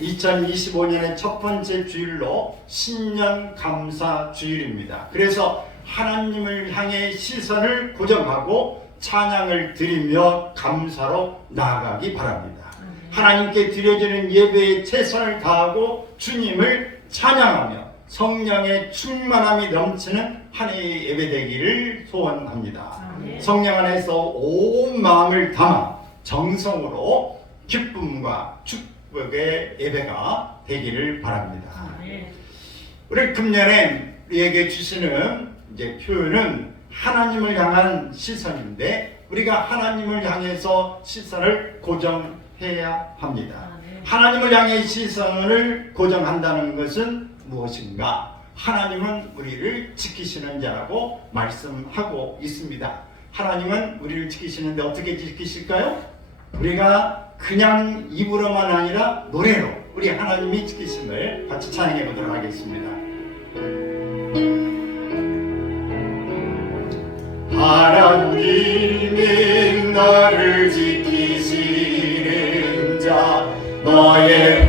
2025년의 첫 번째 주일로 신년 감사 주일입니다. 그래서 하나님을 향해 시선을 고정하고 찬양을 드리며 감사로 나아가기 바랍니다. 하나님께 드려지는 예배에 최선을 다하고 주님을 찬양하며 성령의 충만함이 넘치는 한 해의 예배 되기를 소원합니다. 성령 안에서 온 마음을 담아 정성으로 기쁨과 축복의 예배가 되기를 바랍니다. 우리 금년에 우리에게 주시는 표현은 하나님을 향한 시선인데, 우리가 하나님을 향해서 시선을 고정해야 합니다. 하나님을 향해 시선을 고정한다는 것은 무엇인가? 하나님은 우리를 지키시는 자라고 말씀하고 있습니다. 하나님은 우리를 지키시는데 어떻게 지키실까요? 우리가 그냥 입으로만 아니라 노래로 우리 하나님이 지키심을 같이 찬양해 보도록 하겠습니다. 하나님이 너를 지키시는 자, 너의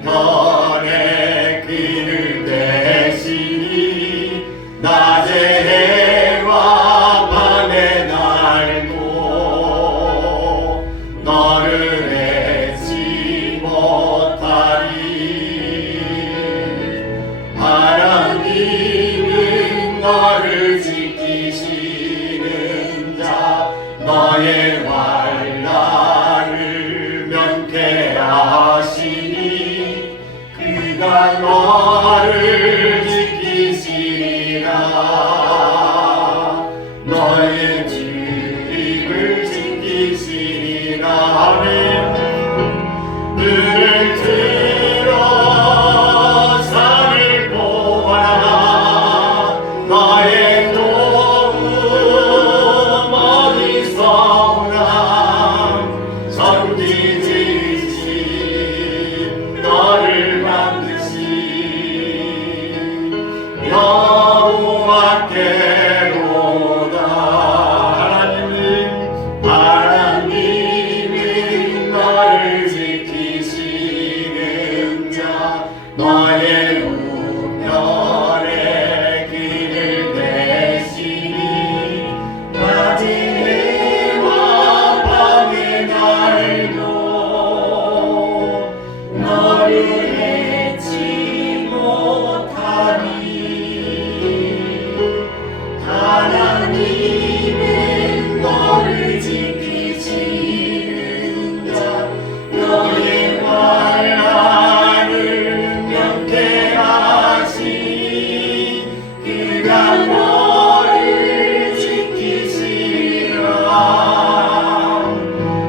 우편에 귀를 대시니 낮에 해와 밤에 날도 너를 해치 못하리. 하나님은 너를 지키시는 자, 너의 환난을 면케하시니 그가 너를 지키시리라. 너의 주님을 지키시리라. 아멘. 눈을 들어 산을 보아라. 너의 도움 어디서 오나. 선지지신 너를 만드신 여호와께로다. 하나님은 너를 지키시는 자, 너의 우편에 귀를 대시니 낮에 해와 밤의 날도 너를 해치 못하리. 하나님은 너를 지키시는 자, 너의 환난을 면케하시니 그가 너를 지키시리라.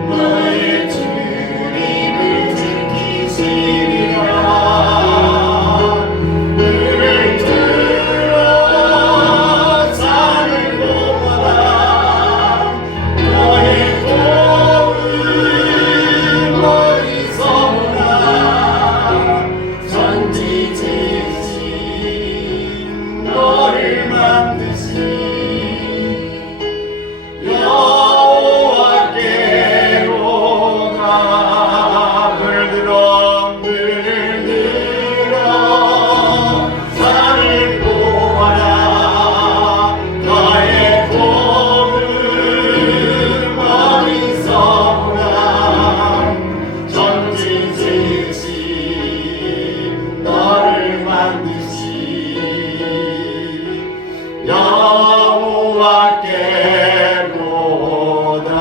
너의 주님을 지키시리라. 눈을 들어 산을 보아라. 너의 도움 어디서 오나. 선지지신 너를 만드신 여호와께로다. 눈을 들어 산을 보아라. 너의 도움 어디서 오나. 전지지신 너를 만드신 여호와께로다.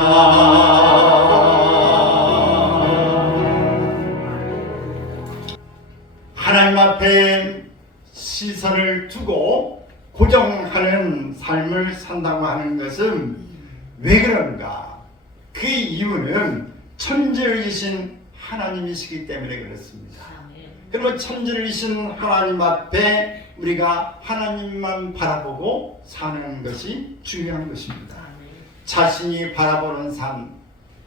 하나님 앞에 시선을 두고 고정하는 삶을 산다고 하는 것은 왜 그런가? 그 이유는 천지이신 하나님이시기 때문에 그렇습니다. 그리고 천지이신 하나님 앞에 우리가 하나님만 바라보고 사는 것이 중요한 것입니다. 자신이 바라보는 산,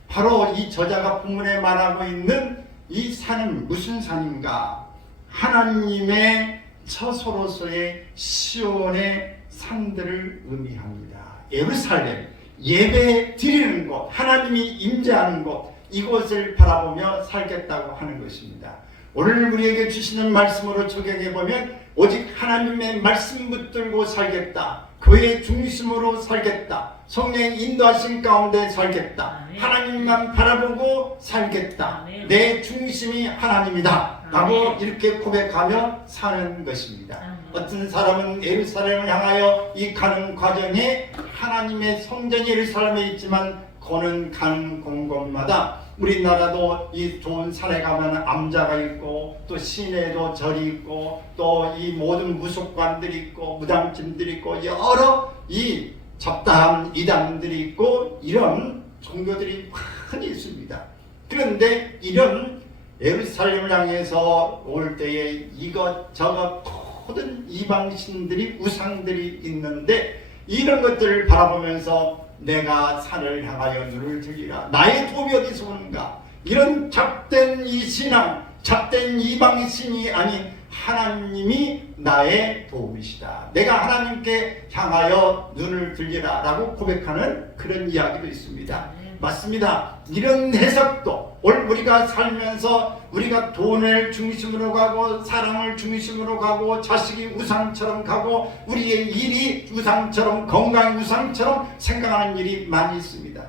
바로 이 저자가 본문에 말하고 있는 이 산은 무슨 산인가? 하나님의 처소로서의 시온의 산들을 의미합니다. 예루살렘, 예배 드리는 곳, 하나님이 임재하는 곳, 이곳을 바라보며 살겠다고 하는 것입니다. 오늘 우리에게 주시는 말씀으로 적용해 보면 오직 하나님의 말씀 붙들고 살겠다. 그의 중심으로 살겠다. 성령의 인도하신 가운데 살겠다. 하나님만 바라보고 살겠다. 내 중심이 하나님이다. 라고 이렇게 고백하며 사는 것입니다. 어떤 사람은 예루살렘을 향하여 이 가는 과정에 하나님의 성전이 예루살렘에 있지만 그는 가는 곳곳마다 우리나라도 이 좋은 산에 가면 암자가 있고 또 시내에도 절이 있고 또 이 모든 무속관들이 있고 무당집들이 있고 여러 이 잡다한 이단들이 있고 이런 종교들이 많이 있습니다. 그런데 이런 예루살렘을 향해서 올 때에 이것저것 모든 이방신들이 우상들이 있는데 이런 것들을 바라보면서 내가 산을 향하여 눈을 들리라. 나의 도움이 어디서 오는가? 이런 잡된 이 신앙, 잡된 이방신이 아닌 하나님이 나의 도움이시다. 내가 하나님께 향하여 눈을 들리라 라고 고백하는 그런 이야기도 있습니다. 맞습니다. 이런 해석도 우리가 살면서 우리가 돈을 중심으로 가고 사랑을 중심으로 가고 자식이 우상처럼 가고 우리의 일이 우상처럼 건강이 우상처럼 생각하는 일이 많이 있습니다.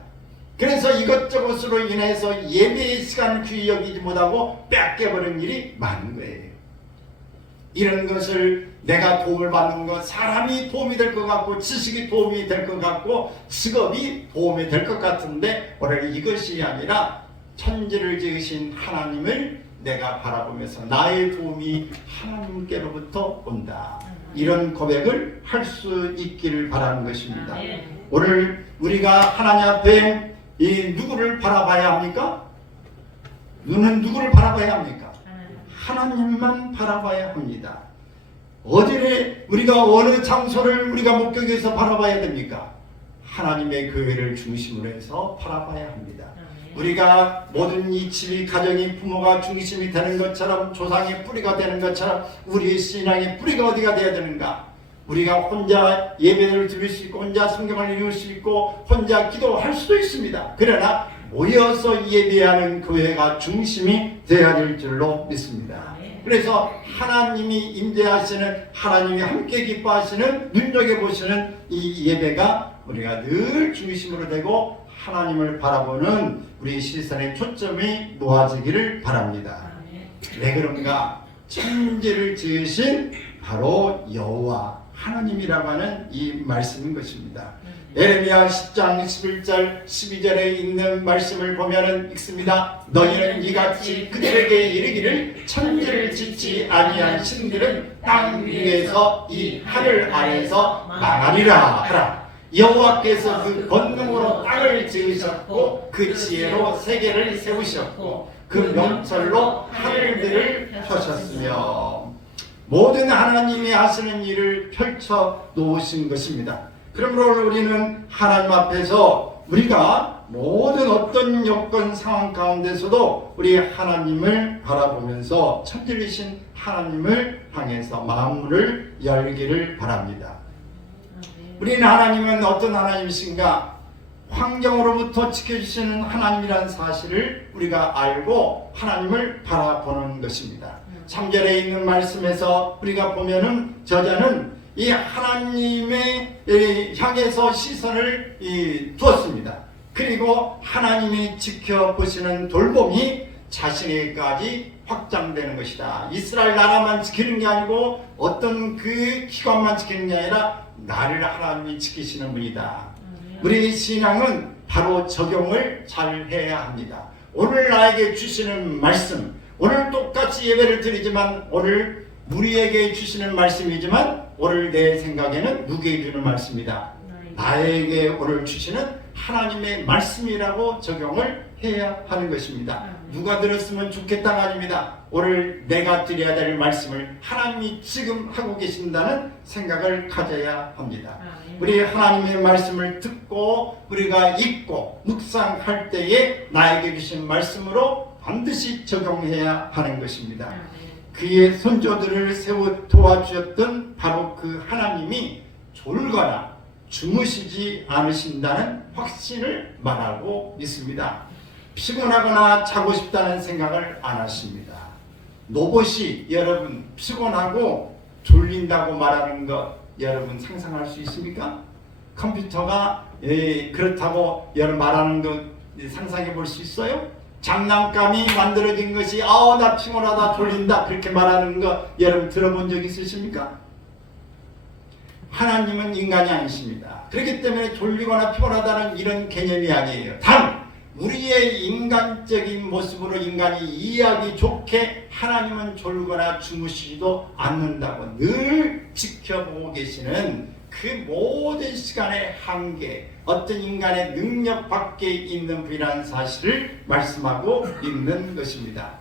그래서 이것저것으로 인해서 예배의 시간을 귀히 여기지 못하고 뺏겨버린 일이 많은 거예요. 이런 것을 내가 도움을 받는 것, 사람이 도움이 될 것 같고 지식이 도움이 될 것 같고 직업이 도움이 될 것 같은데 오늘 이것이 아니라 천지를 지으신 하나님을 내가 바라보면서 나의 도움이 하나님께로부터 온다. 이런 고백을 할 수 있기를 바라는 것입니다. 오늘 우리가 하나님 앞에 이 누구를 바라봐야 합니까? 눈은 누구를 바라봐야 합니까? 하나님만 바라봐야 합니다. 어디를 우리가 어느 장소를 우리가 목격해서 바라봐야 됩니까? 하나님의 교회를 중심으로 해서 바라봐야 합니다. 우리가 모든 이 집이 가정이 부모가 중심이 되는 것처럼 조상의 뿌리가 되는 것처럼 우리의 신앙의 뿌리가 어디가 되어야 되는가? 우리가 혼자 예배를 드릴 수 있고 혼자 성경을 읽을 수 있고 혼자 기도할 수도 있습니다. 그러나 모여서 예배하는 교회가 중심이 되어야 될 줄로 믿습니다. 그래서 하나님이 임재하시는 하나님이 함께 기뻐하시는 눈여겨보시는 이 예배가 우리가 늘 중심으로 되고 하나님을 바라보는 우리 시선의 초점이 놓아지기를 바랍니다. 왜 그런가? 천지를 지으신 바로 여호와 하나님이라고 하는 이 말씀인 것입니다. 예레미야 10장 11절 12절에 있는 말씀을 보면은 읽습니다. 너희는 이같이 그들에게 이르기를 천지를 짓지 아니한 신들은 땅 위에서 이 하늘 아래에서 망하리라 하라. 여호와께서 그 권능으로 땅을 지으셨고 그 지혜로 세계를 세우셨고 그 명철로 하늘들을 펴셨으며 모든 하나님이 하시는 일을 펼쳐 놓으신 것입니다. 그러므로 우리는 하나님 앞에서 우리가 모든 어떤 여건 상황 가운데서도 우리 하나님을 바라보면서 천지이신 하나님을 향해서 마음을 열기를 바랍니다. 우리는 하나님은 어떤 하나님이신가? 환경으로부터 지켜주시는 하나님이라는 사실을 우리가 알고 하나님을 바라보는 것입니다. 3절에 있는 말씀에서 우리가 보면은 저자는 이 하나님의 향해서 시선을 두었습니다. 그리고 하나님이 지켜보시는 돌봄이 자신에게까지 확장되는 것이다. 이스라엘 나라만 지키는 게 아니고 어떤 그 기관만 지키는 게 아니라 나를 하나님이 지키시는 분이다. 우리 신앙은 바로 적용을 잘 해야 합니다. 오늘 나에게 주시는 말씀, 오늘 똑같이 예배를 드리지만 오늘 우리에게 주시는 말씀이지만 오늘 내 생각에는 누구에게 주는 말씀이다. 나에게 오늘 주시는 하나님의 말씀이라고 적용을 해야 하는 것입니다. 누가 들었으면 좋겠다가 아닙니다. 오늘 내가 드려야 될 말씀을 하나님이 지금 하고 계신다는 생각을 가져야 합니다. 우리 하나님의 말씀을 듣고 우리가 읽고 묵상할 때에 나에게 주신 말씀으로 반드시 적용해야 하는 것입니다. 그의 선조들을 세워 도와주셨던 바로 그 하나님이 졸거나 주무시지 않으신다는 확신을 말하고 있습니다. 피곤하거나 자고 싶다는 생각을 안 하십니다. 로봇이 여러분 피곤하고 졸린다고 말하는 것 여러분 상상할 수 있습니까? 컴퓨터가 그렇다고 여러분 말하는 것 상상해 볼 수 있어요? 장난감이 만들어진 것이 나 피곤하다 졸린다 그렇게 말하는 거 여러분 들어본 적 있으십니까? 하나님은 인간이 아니십니다. 그렇기 때문에 졸리거나 피곤하다는 이런 개념이 아니에요. 단 우리의 인간적인 모습으로 인간이 이해하기 좋게 하나님은 졸거나 주무시지도 않는다고 늘 지켜보고 계시는 그 모든 시간의 한계, 어떤 인간의 능력 밖에 있는 분이라는 사실을 말씀하고 있는 것입니다.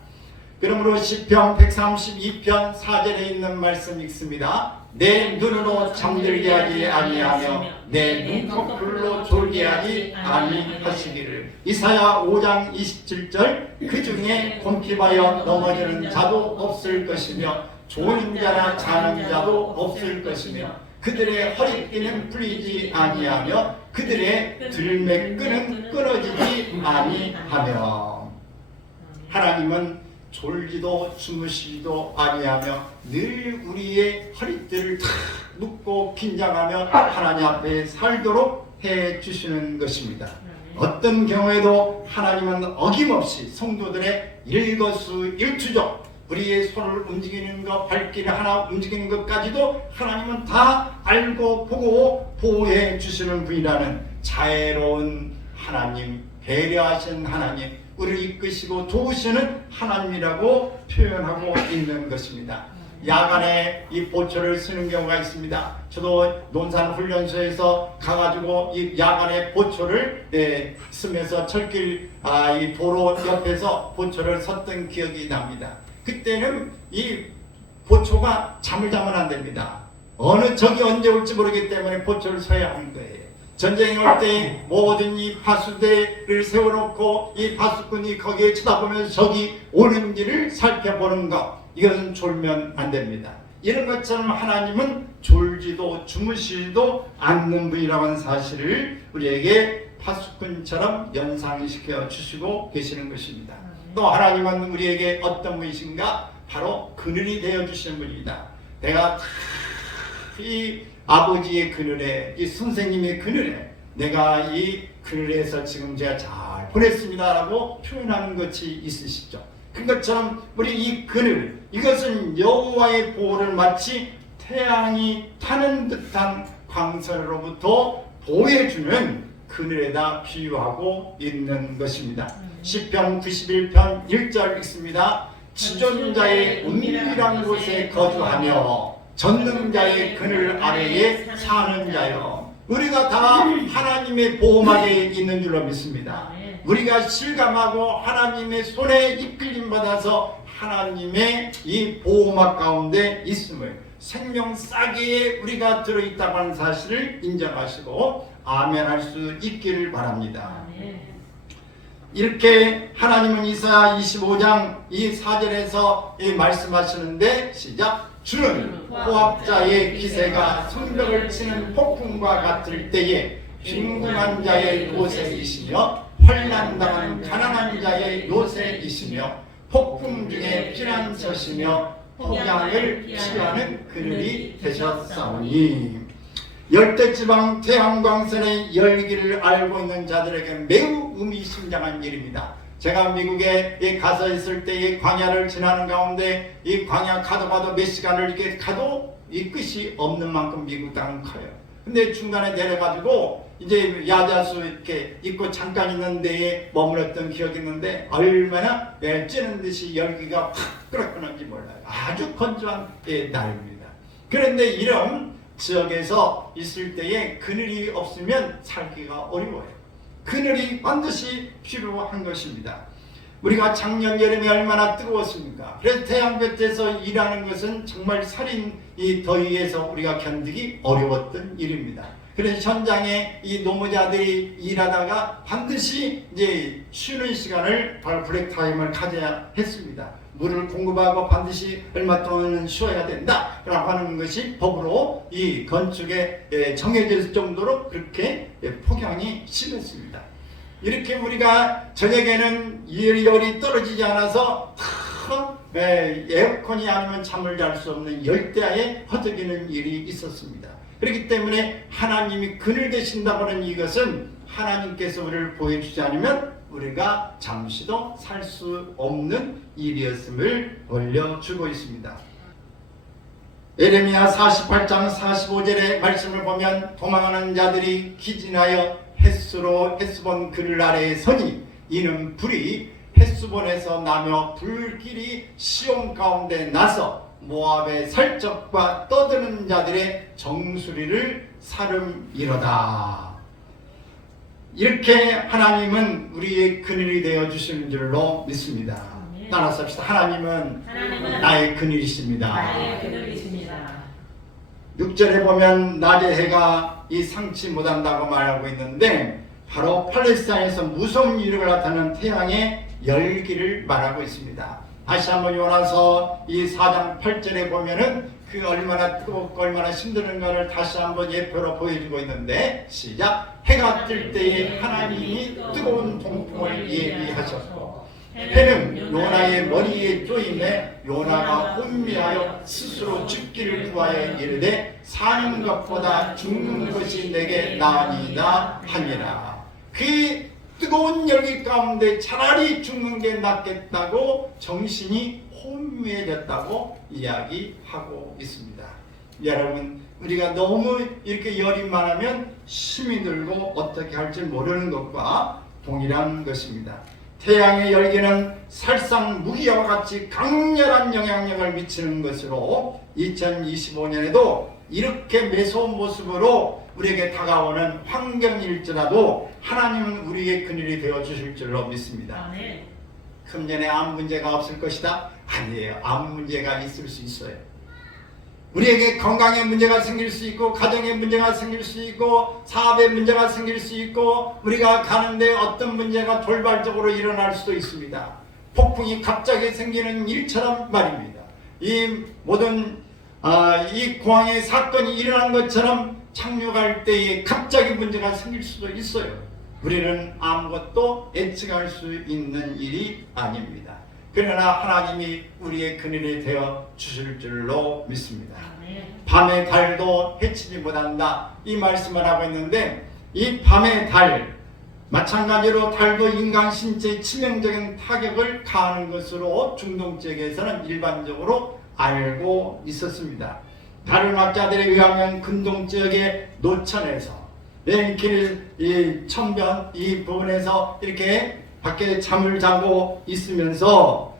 그러므로 시편 132편 4절에 있는 말씀 읽습니다. 내 눈으로 잠들게 하지 아니하며 내 눈꺼풀로 졸게 하지 아니하시기를. 이사야 5장 27절 그 중에 곤핍하여 넘어지는 자도 없을 것이며 좋은 자나 자는 자도 없을 것이며 그들의 허리띠는 풀리지 아니하며 그들의 들매끈은 끊어지지 아니하며. 하나님은 졸지도 주무시지도 아니하며 늘 우리의 허리띠를 탁 묶고 긴장하며 하나님 앞에 살도록 해주시는 것입니다. 어떤 경우에도 하나님은 어김없이 성도들의 일거수일투족 우리의 손을 움직이는 것, 발길 하나 움직이는 것까지도 하나님은 다 알고 보고 보호해 주시는 분이라는 자애로운 하나님, 배려하신 하나님, 우리를 이끄시고 도우시는 하나님이라고 표현하고 있는 것입니다. 야간에 이 보초를 쓰는 경우가 있습니다. 저도 논산훈련소에서 가가지고 이 야간에 보초를 쓰면서 철길 이 도로 옆에서 보초를 섰던 기억이 납니다. 그때는 이 보초가 잠을 자면 안 됩니다. 어느 적이 언제 올지 모르기 때문에 보초를 서야 하는 거예요. 전쟁이 올 때 모든 이 파수대를 세워놓고 이 파수꾼이 거기에 쳐다보면서 적이 오는지를 살펴보는 것, 이것은 졸면 안 됩니다. 이런 것처럼 하나님은 졸지도 주무시지도 않는 분이라고 하는 사실을 우리에게 파수꾼처럼 연상시켜 주시고 계시는 것입니다. 또 하나님은 우리에게 어떤 분이신가? 바로 그늘이 되어 주시는 분입니다. 내가 이 아버지의 그늘에, 이 선생님의 그늘에 내가 이 그늘에서 지금 제가 잘 보냈습니다 라고 표현하는 것이 있으시죠. 그것처럼 우리 이 그늘, 이것은 여호와의 보호를 마치 태양이 타는 듯한 광선으로부터 보호해주는 그늘에다 비유하고 있는 것입니다. 시편 91편 1절 읽습니다. 지존자의 은밀한 곳에 거주하며 전능자의 그늘 아래에 사는 자여. 우리가 다 하나님의 보호막에 있는 줄로 믿습니다. 우리가 실감하고 하나님의 손에 이끌림 받아서 하나님의 이 보호막 가운데 있음을, 생명 싸개에 우리가 들어있다고 하는 사실을 인정하시고 아멘할 수 있기를 바랍니다. 이렇게 하나님은 이사야 25장 이 4절에서 이 말씀하시는데, 시작. 주는 포악자의 기세가 성벽을 치는 폭풍과 같을 때에 빈궁한 자의 요새이시며 환난당한 가난한 자의 요새이시며 폭풍 중에 피난처시며 폭양을 피하는 그늘이 되셨사오니. 열대지방 태양광선의 열기를 알고 있는 자들에게 매우 의미심장한 일입니다. 제가 미국에 가서 있을 때 이 광야를 지나는 가운데 이 광야 가도 몇 시간을 이렇게 가도 이 끝이 없는 만큼 미국 땅은 커요. 근데 중간에 내려가지고 이제 야자수 이렇게 입고 잠깐 있는 데에 머물렀던 기억이 있는데 얼마나 찌는 듯이 열기가 확 끌어끄는지 몰라요. 아주 건조한 날입니다. 그런데 이런 지역에서 있을 때에 그늘이 없으면 살기가 어려워요. 그늘이 반드시 필요한 것입니다. 우리가 작년 여름에 얼마나 뜨거웠습니까? 그래서 태양볕에서 일하는 것은 정말 살인 이 더위에서 우리가 견디기 어려웠던 일입니다. 그래서 현장에 이 노무자들이 일하다가 반드시 이제 쉬는 시간을 바로 브레이크타임을 가져야 했습니다. 물을 공급하고 반드시 얼마 동안은 쉬어야 된다 라고 하는 것이 법으로 이 건축에 정해질 정도로 그렇게 폭염이 심했습니다. 이렇게 우리가 저녁에는 열이 떨어지지 않아서 다 에어컨이 아니면 잠을 잘 수 없는 열대야에 허덕이는 일이 있었습니다. 그렇기 때문에 하나님이 그늘 계신다고 하는 이것은 하나님께서 우리를 보여주지 않으면 우리가 잠시도 살 수 없는 일이었음을 알려주고 있습니다. 예레미야 48장 45절의 말씀을 보면 도망하는 자들이 기진하여 헤스본 그늘 아래에 서니 이는 불이 헤스본에서 나며 불길이 시온 가운데 나서 모압의 살적과 떠드는 자들의 정수리를 사름이로다. 이렇게 하나님은 우리의 그늘이 되어 주시는 줄로 믿습니다. 따라서 합시다. 하나님은 나의 그늘이십니다. 6절에 보면 낮에 해가 이 상치 못한다고 말하고 있는데 바로 팔레스타인에서 무서운 일을 나타내는 태양의 열기를 말하고 있습니다. 다시 한번 요나서 이 4장 8절에 보면은 그 얼마나 뜨겁고 얼마나 힘드는가를 다시 한번 예표로 보여주고 있는데 시작. 해가 뜰 때에 하나님이 뜨거운 동풍을 예비하셨고 해는 요나의 머리에 쪼임에 요나가 혼미하여 스스로 죽기를 구하여 이르되 사는 것보다 죽는 것이 내게 나으니이다 하니라. 그 뜨거운 열기 가운데 차라리 죽는 게 낫겠다고 정신이 혼미해졌다고 이야기하고 있습니다. 여러분, 우리가 너무 이렇게 열이 많으면 힘이 들고 어떻게 할지 모르는 것과 동일한 것입니다. 태양의 열기는 살상 무기와 같이 강렬한 영향력을 미치는 것으로 2025년에도 이렇게 매서운 모습으로 우리에게 다가오는 환경일지라도 하나님은 우리의 그늘이 되어 주실 줄로 믿습니다. 금년에 암 문제가 없을 것이다? 아니에요. 암 문제가 있을 수 있어요. 우리에게 건강에 문제가 생길 수 있고 가정에 문제가 생길 수 있고 사업에 문제가 생길 수 있고 우리가 가는데 어떤 문제가 돌발적으로 일어날 수도 있습니다. 폭풍이 갑자기 생기는 일처럼 말입니다. 이 모든 이 공항의 사건이 일어난 것처럼 착륙할 때에 갑자기 문제가 생길 수도 있어요. 우리는 아무것도 예측할 수 있는 일이 아닙니다. 그러나 하나님이 우리의 그늘이 되어 주실 줄로 믿습니다. 밤의 달도 해치지 못한다, 이 말씀을 하고 있는데 이 밤의 달, 마찬가지로 달도 인간 신체에 치명적인 타격을 가하는 것으로 중동 지역에서는 일반적으로 알고 있었습니다. 다른 학자들에 의하면 근동 지역의 노천에서 이 천변 이 부분에서 이렇게 밖에 잠을 자고 있으면서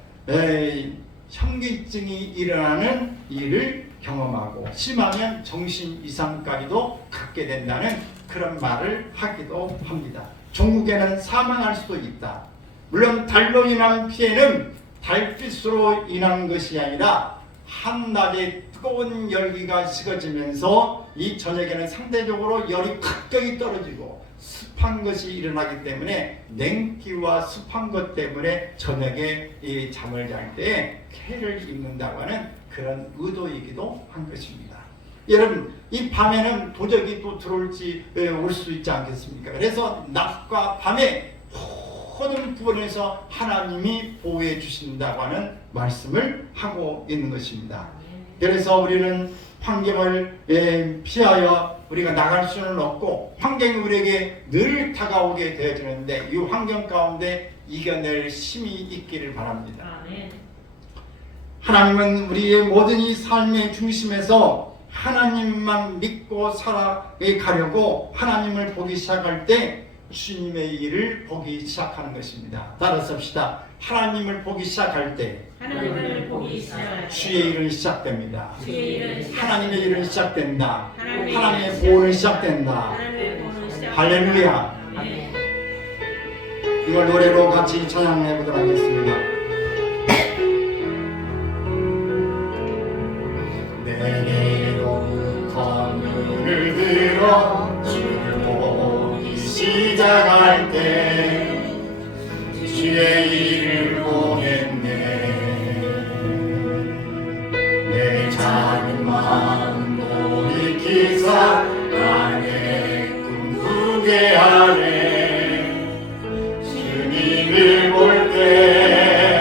현기증이 일어나는 일을 경험하고 심하면 정신 이상까지도 갖게 된다는 그런 말을 하기도 합니다. 종국에는 사망할 수도 있다. 물론 달로 인한 피해는 달빛으로 인한 것이 아니라 한낮에 뜨거운 열기가 식어지면서 이 저녁에는 상대적으로 열이 갑자기 떨어지고 습한 것이 일어나기 때문에 냉기와 습한 것 때문에 저녁에 이 잠을 잘 때 쾌를 입는다고 하는 그런 의도이기도 한 것입니다. 여러분, 이 밤에는 도적이 또 들어올지 올 수 있지 않겠습니까? 그래서 낮과 밤에 모든 부분에서 하나님이 보호해 주신다고 하는 말씀을 하고 있는 것입니다. 그래서 우리는 환경을 피하여 우리가 나갈 수는 없고 환경이 우리에게 늘 다가오게 되어지는데 이 환경 가운데 이겨낼 힘이 있기를 바랍니다. 하나님은 우리의 모든 이 삶의 중심에서 하나님만 믿고 살아가려고 하나님을 보기 시작할 때 주님의 일을 보기 시작하는 것입니다. 따라서 합시다. 하나님을 보기 시작할 때 주의 일은 시작됩니다. 하나님의 일은 시작된다. 하나님의 보호는 시작된다. 할렐루야. 이걸 노래로 같이 찬양해 보도록 하겠습니다. 내게로부터 눈을 들어 주를 보기 시작할 때 주의 일을 보겠네. 내 작은 마음 돌이키사 나의 꿈꾸게 하네. 주님을 볼 때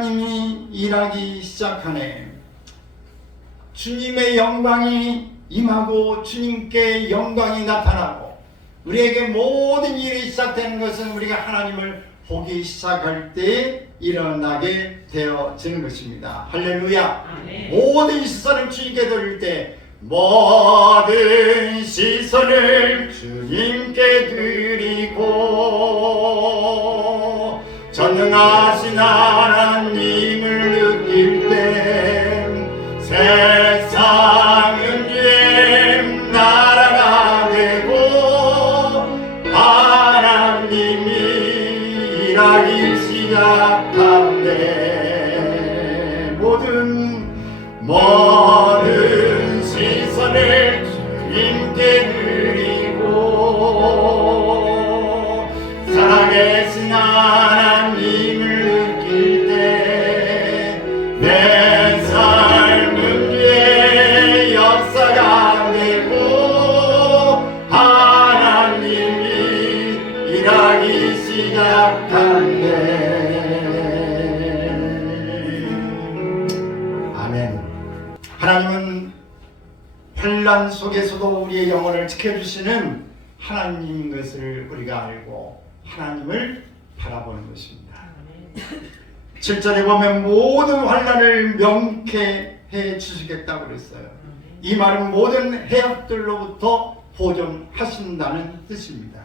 하나님이 일하기 시작하네. 주님의 영광이 임하고 주님께 영광이 나타나고 우리에게 모든 일이 시작되는 것은 우리가 하나님을 보기 시작할 때 일어나게 되어지는 것입니다. 할렐루야. 아멘. 모든 시선을 주님께 돌릴 때 모든 시선을 주님께 드리고 전능하신 하나님을 느낄 때 세상은 주의 나라가 되고 하나님이 일하기 시작하네. 모든 시선을 주님께 드리고 살아계신 하나님을 느낄 때 내 삶은 주의 역사가 되고 하나님이 일하기 시작하네. 아멘. 하나님은 환난 속에서도 우리의 영혼을 지켜주시는 하나님인 것을 우리가 알고 하나님을 바라보는 것입니다. 7절에 보면 모든 환난을 명쾌해 주시겠다고 그랬어요. 이 말은 모든 해악들로부터 보존하신다는 뜻입니다.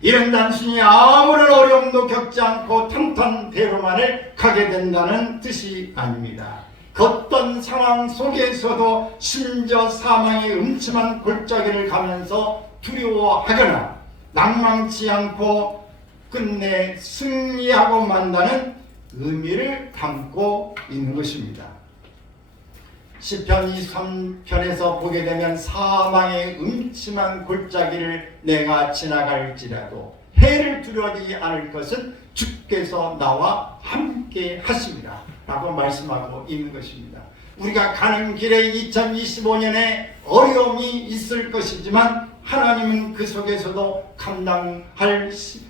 이는 단순히 아무런 어려움도 겪지 않고 탄탄대로만을 가게 된다는 뜻이 아닙니다. 어떤 상황 속에서도 심지어 사망의 음침한 골짜기를 가면서 두려워하거나 낭망치 않고 끝내 승리하고 만다는 의미를 담고 있는 것입니다. 시편 23편에서 보게 되면 사망의 음침한 골짜기를 내가 지나갈지라도 해를 두려워하지 않을 것은 주께서 나와 함께 하십니다 라고 말씀하고 있는 것입니다. 우리가 가는 길에 2025년에 어려움이 있을 것이지만 하나님은 그 속에서도 감당치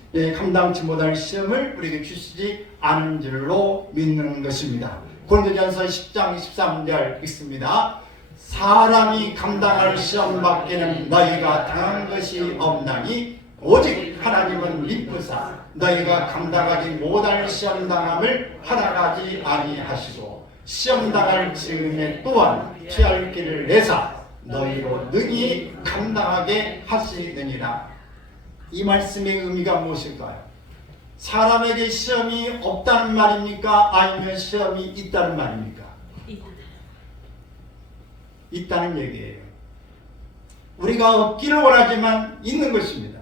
못할 시험을 우리에게 주시지 않은 줄로 믿는 것입니다. 고린도전서 10장 13절 읽습니다. 사람이 감당할 시험 밖에는 너희가 당한 것이 없나니 오직 하나님은 미쁘사 너희가 감당하지 못할 시험당함을 허락하지 아니하시고 시험당할 즈음에 또한 피할 길을 내사 너희로 능히 감당하게 하시느니라. 이 말씀의 의미가 무엇일까요? 사람에게 시험이 없다는 말입니까? 아니면 시험이 있다는 말입니까? 있다는 얘기예요. 우리가 없기를 원하지만 있는 것입니다.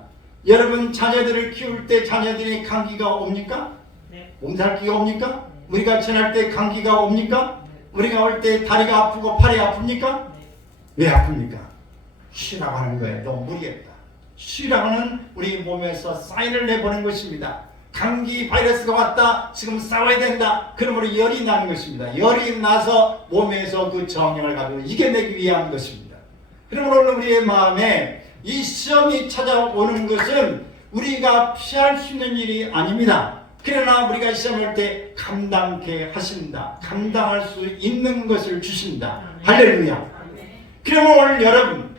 여러분 자녀들을 키울 때 자녀들이 감기가 옵니까? 네. 몸살기가 옵니까? 우리가 지날 때 감기가 옵니까? 우리가 올 때 다리가 아프고 팔이 아픕니까? 왜 아픕니까? 쉬라고 하는 거예요. 너무 무리겠다. 쉬라고는 우리 몸에서 사인을 내보낸 것입니다. 감기 바이러스가 왔다. 지금 싸워야 된다. 그러므로 열이 나는 것입니다. 열이 나서 몸에서 그 정령을 가지고 이겨내기 위한 것입니다. 그러므로 우리의 마음에 이 시험이 찾아오는 것은 우리가 피할 수 있는 일이 아닙니다. 그러나 우리가 시험할 때 감당케 하신다. 감당할 수 있는 것을 주신다. 할렐루야. 그러면 오늘 여러분,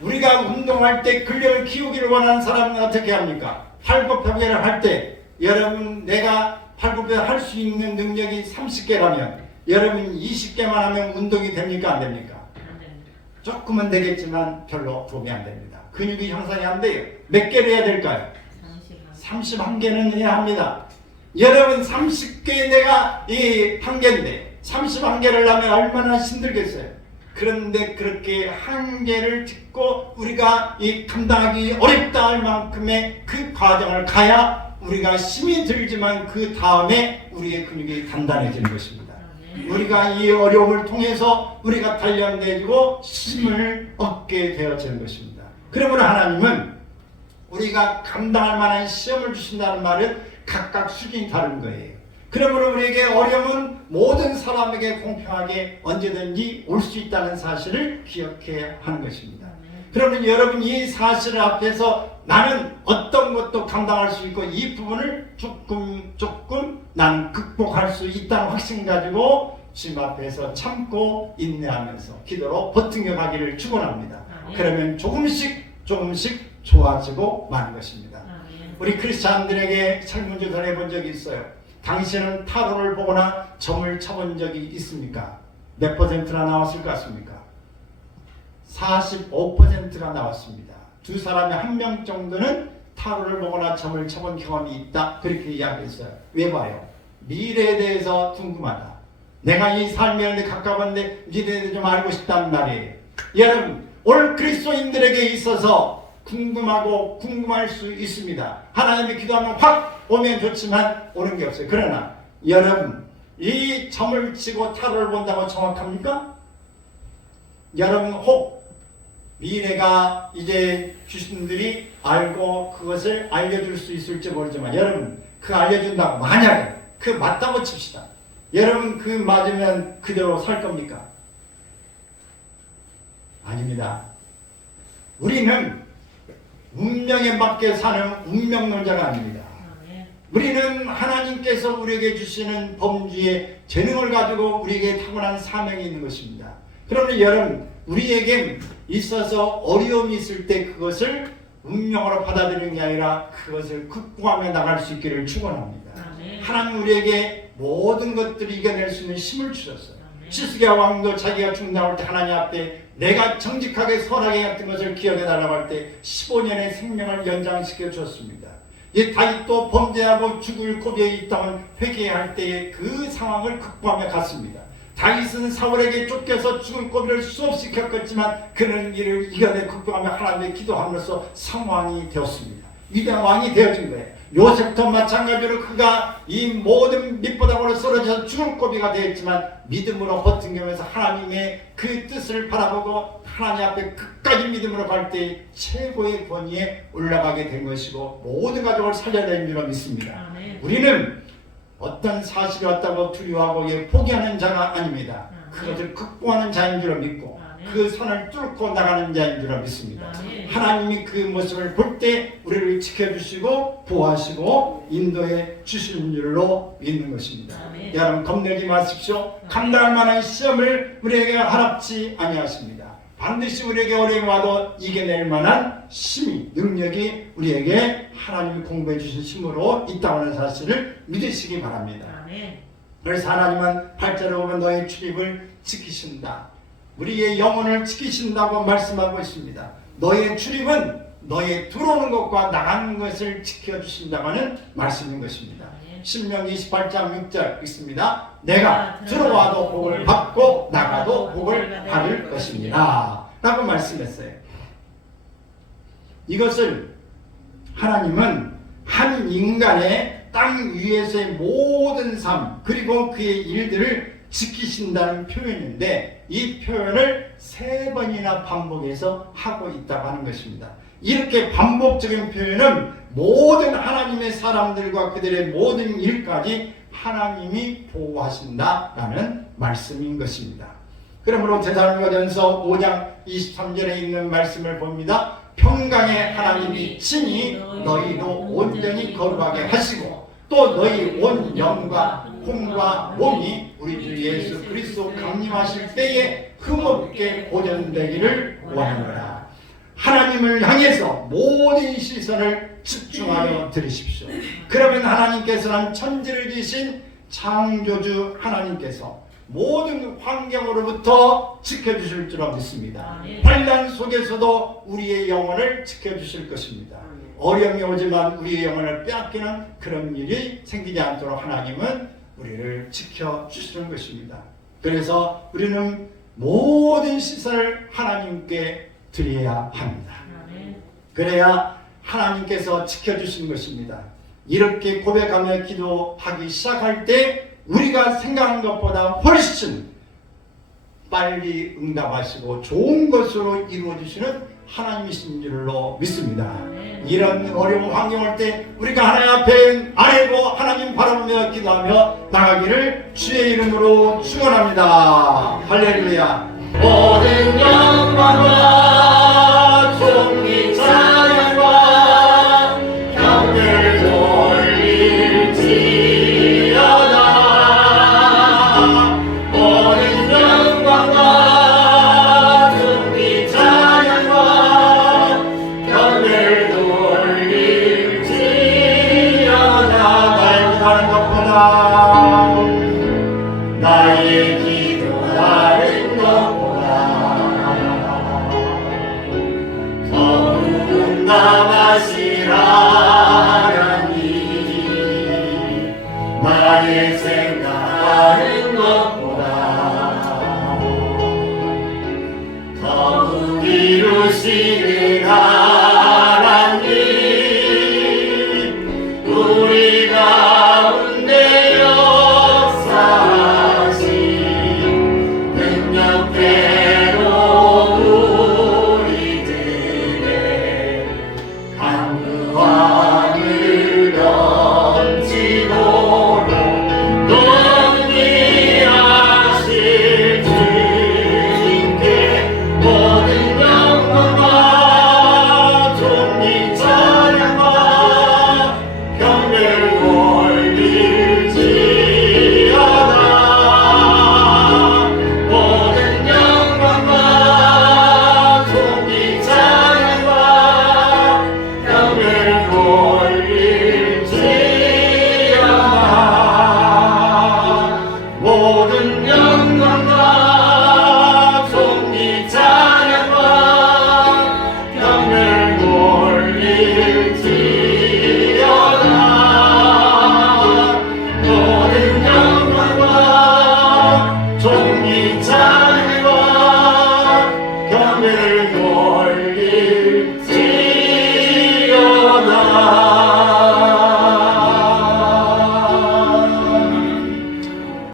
우리가 운동할 때 근력을 키우기를 원하는 사람은 어떻게 합니까? 팔굽혀펴기를 할 때 여러분 내가 팔굽혀 할 수 있는 능력이 30개라면 여러분 20개만 하면 운동이 됩니까? 안 됩니까? 조금은 되겠지만 별로 도움이 안 됩니다. 근육이 형성이 안 돼요. 몇 개를 해야 될까요? 31개는 해야 합니다. 여러분 30개 내가 이 한계인데 31개를 하면 얼마나 힘들겠어요. 그런데 그렇게 한계를 딛고 우리가 이 감당하기 어렵다 할 만큼의 그 과정을 가야 우리가 힘이 들지만 그 다음에 우리의 근육이 단단해지는 것입니다. 우리가 이 어려움을 통해서 우리가 단련되고 힘을 얻게 되어지는 것입니다. 그러므로 하나님은 우리가 감당할 만한 시험을 주신다는 말은 각각 수준이 다른 거예요. 그러므로 우리에게 어려움은 모든 사람에게 공평하게 언제든지 올 수 있다는 사실을 기억해야 하는 것입니다. 그러면 여러분 이 사실 앞에서 나는 어떤 것도 감당할 수 있고 이 부분을 조금 나는 극복할 수 있다는 확신 가지고 주님 앞에서 참고 인내하면서 기도로 버티며 가기를 축원합니다. 그러면 조금씩 좋아지고 마는 것입니다. 우리 크리스찬들에게 설문조사를 해본 적이 있어요. 당신은 타로를 보거나 점을 쳐본 적이 있습니까? 몇 퍼센트나 나왔을 것 같습니까? 45%가 나왔습니다. 두 사람의 한 명 정도는 타로를 보거나 점을 쳐본 경험이 있다. 그렇게 이야기했어요. 왜 봐요? 미래에 대해서 궁금하다. 내가 이 삶에 가까웠는데 미래에 대해서 좀 알고 싶단 말이에요. 여러분, 올 그리스도인들에게 있어서 궁금할 수 있습니다. 하나님이 기도하면 확 오면 좋지만 오는 게 없어요. 그러나 여러분, 이 점을 치고 타로를 본다고 정확합니까? 여러분 혹 미래가 이제 귀신들이 알고 그것을 알려줄 수 있을지 모르지만 여러분 그 알려준다고 만약에 그 맞다고 칩시다. 여러분 그 맞으면 그대로 살 겁니까? 아닙니다. 우리는 운명에 맞게 사는 운명론자가 아닙니다. 우리는 하나님께서 우리에게 주시는 범주의 재능을 가지고 우리에게 타고난 사명이 있는 것입니다. 그러면 여러분 우리에게 있어서 어려움이 있을 때 그것을 운명으로 받아들이는 게 아니라 그것을 극복하며 나갈 수 있기를 축원합니다. 하나님 우리에게 모든 것들을 이겨낼 수 있는 힘을 주셨어요. 시스기야 왕도 자기가 죽나올 때 하나님 앞에 내가 정직하게 선하게 했던 것을 기억해달라고 할 때 15년의 생명을 연장시켜 주었습니다. 이 다윗도 범죄하고 죽을 고비에 있다면 회개할 때의 그 상황을 극복하며 갔습니다. 다윗은 사울에게 쫓겨서 죽을 고비를 수없이 겪었지만 그는 이를 이겨내 극복하며 하나님의 기도함으로써 성왕이 되었습니다. 위대한 왕이 되어진 거예요. 요셉도 마찬가지로 그가 이 모든 밑바닥으로 쓰러져서 죽을 고비가 되었지만 믿음으로 버틴다면서 하나님의 그 뜻을 바라보고 하나님 앞에 끝까지 믿음으로 갈 때 최고의 권위에 올라가게 된 것이고 모든 가족을 살려낸 줄로 믿습니다. 우리는 어떤 사실이 왔다고 두려워하고 포기하는 자가 아닙니다. 그것을 극복하는 자인 줄로 믿고 그 선을 뚫고 나가는 자인 줄로 믿습니다. 하나님이 그 모습을 볼 때 우리를 지켜주시고 보호하시고 인도해 주시는 줄로 믿는 것입니다. 여러분 겁내지 마십시오. 감당할 만한 시험을 우리에게 허락지 아니하십니다. 반드시 우리에게 어려움이 와도 이겨낼 만한 힘이 능력이 우리에게 하나님이 공부해 주신 힘으로 있다고 하는 사실을 믿으시기 바랍니다. 그래서 하나님은 8절에 보면 너의 출입을 지키신다. 우리의 영혼을 지키신다고 말씀하고 있습니다. 너의 출입은 너의 들어오는 것과 나가는 것을 지켜주신다고 하는 말씀인 것입니다. 신명기 28장 6절 있습니다. 내가 들어와도 복을 받고 나가도 복을 받을 것입니다 라고 말씀했어요. 이것을 하나님은 한 인간의 땅 위에서의 모든 삶 그리고 그의 일들을 지키신다는 표현인데 이 표현을 3번이나 반복해서 하고 있다고 하는 것입니다. 이렇게 반복적인 표현은 모든 하나님의 사람들과 그들의 모든 일까지 하나님이 보호하신다라는 말씀인 것입니다. 그러므로 데살로니가전서 5장 23절에 있는 말씀을 봅니다. 평강의 하나님이 친히 너희도 온전히 거룩하게 하시고 또 너희 온 영과 혼과 몸이 우리 주 예수 그리스도 강림하실 때에 흠없게 보존되기를 원하노라. 하나님을 향해서 모든 시선을 집중하여 들으십시오. 그러면 하나님께서는 천지를 지으신 창조주 하나님께서 모든 환경으로부터 지켜주실 줄 믿습니다. 환난 속에서도 우리의 영혼을 지켜주실 것입니다. 어려움이 오지만 우리의 영혼을 빼앗기는 그런 일이 생기지 않도록 하나님은 우리를 지켜주시는 것입니다. 그래서 우리는 모든 시선을 하나님께 드려야 합니다. 그래야 하나님께서 지켜주시는 것입니다. 이렇게 고백하며 기도하기 시작할 때 우리가 생각한 것보다 훨씬 빨리 응답하시고 좋은 것으로 이루어주시는 하나님이신 줄로 믿습니다. 이런 어려운 환경 올 때 우리가 하나님 앞에 아뢰고 하나님 바라보며 기도하며 나가기를 주의 이름으로 축원합니다. 할렐루야. 모든 영광과 나의 기도하는 것보다 더욱 남아시라니 나의 생각하는 것보다 더욱 이루시는 하나님 우리 가운데 역사하신 능력대로 우리들의 강구함을 넘치도록 동의하실 주님께 모든 영광과 존귀 찬양과 경배를 올릴지어다. 모든 영광과 존귀 찬양과 경배를 올릴지어다. 모든 영광과